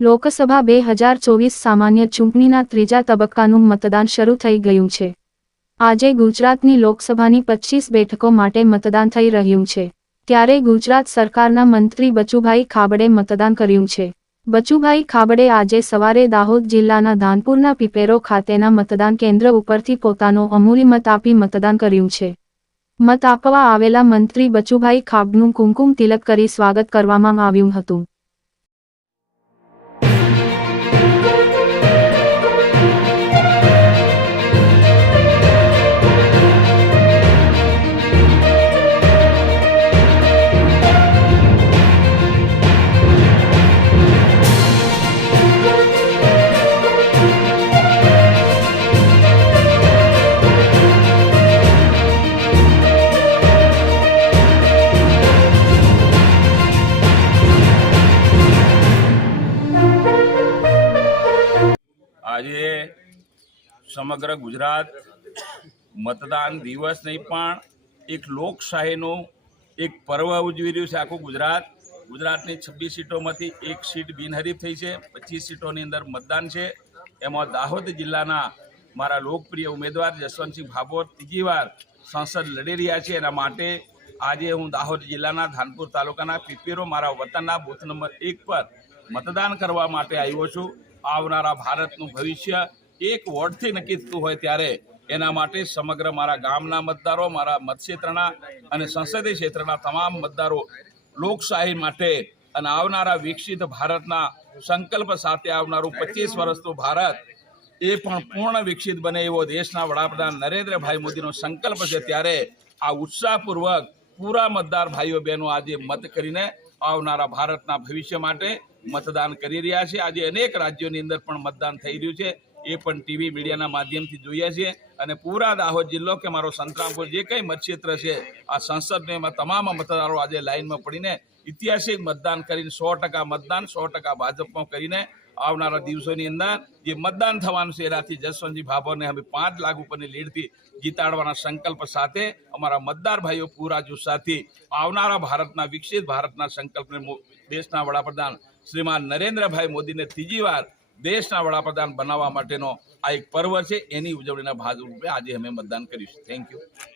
લોકસભા બે હજાર ચોવીસ સામાન્ય ચૂંટણીના ત્રીજા તબક્કાનું મતદાન શરૂ થઈ ગયું છે. આજે ગુજરાતની લોકસભાની પચીસ બેઠકો માટે મતદાન થઈ રહ્યું છે. ત્યારે ગુજરાત સરકારના મંત્રી બચુભાઈ ખાબડે મતદાન કર્યું છે. બચુભાઈ ખાબડે આજે સવારે દાહોદ જિલ્લાના ધાનપુરના પીપેરો ખાતેના મતદાન કેન્દ્ર ઉપરથી પોતાનો અમૂલ્ય મત આપી મતદાન કર્યું છે. મત આપવા આવેલા મંત્રી બચુભાઈ ખાબનું કુમકુમ તિલક કરી સ્વાગત કરવામાં આવ્યું હતું. આજે સમગ્ર ગુજરાત મતદાન દિવસ નહીં, પણ એક લોકશાહીનું એક પર્વ ઉજવી રહ્યું છે આખું ગુજરાત. ગુજરાતની છવ્વીસ સીટોમાંથી એક સીટ બિનહરીફ થઈ છે, પચીસ સીટોની અંદર મતદાન છે. એમાં દાહોદ જિલ્લાના મારા લોકપ્રિય ઉમેદવાર જસવંતસિંહ ભાભોર ત્રીજી વાર સંસદ લડી રહ્યા છે. એના માટે આજે હું દાહોદ જિલ્લાના ધાનપુર તાલુકાના પીપીરો મારા વતનના બૂથ નંબર એક પર મતદાન કરવા માટે આવ્યો છું. આવનારા ભારતનું ભવિષ્ય એક વોર્ડથી નક્કી થતું હોય ત્યારે એના માટે સમગ્ર મારા ગામના મતદારો, મારા મતક્ષેત્રના અને સંસદીય ક્ષેત્રના તમામ મતદારો લોકશાહી માટે અને આવનારા વિકસિત ભારતના સંકલ્પ સાથે આવનારું પચીસ વર્ષનું ભારત એ પણ પૂર્ણ વિકસિત બને એવો દેશના વડાપ્રધાન નરેન્દ્રભાઈ મોદીનો સંકલ્પ છે. ત્યારે આ ઉત્સાહપૂર્વક પૂરા મતદાર ભાઈઓ બહેનો આજે મત કરીને આવનારા ભારતના ભવિષ્ય માટે મતદાન કરી રહ્યા છે. આજે અનેક રાજ્યોની અંદર પણ મતદાન થઈ રહ્યું છે. એ પણ ટીવી મીડિયાના માધ્યમથી જોઈએ છીએ. અને પૂરા દાહોદ જિલ્લો કે મારો સંતરામપુર જે કંઈ મતક્ષેત્ર છે, આ સંસદને એમાં તમામ મતદારો આજે લાઇનમાં પડીને ઐતિહાસિક મતદાન કરીને સો ટકા મતદાન, સો ટકા ભાજપમાં કરીને આવનારા દિવસોની અંદર જે મતદાન થવાનું છે એનાથી જસવંતજી ભાભોરને અમે પાંચ લાખ ઉપરની લીડથી જીતાડવાના સંકલ્પ સાથે અમારા મતદાર ભાઈઓ પૂરા જુસ્સાથી આવનારા ભારતના, વિકસિત ભારતના સંકલ્પને દેશના વડાપ્રધાન શ્રીમાન નરેન્દ્રભાઈ મોદીને ત્રીજી વાર દેશના વડાપ્રધાન બનાવવા માટેનો આ એક પર્વ છે. એની ઉજવણીના ભાગરૂપે આજે અમે મતદાન કરીશું થેન્ક યુ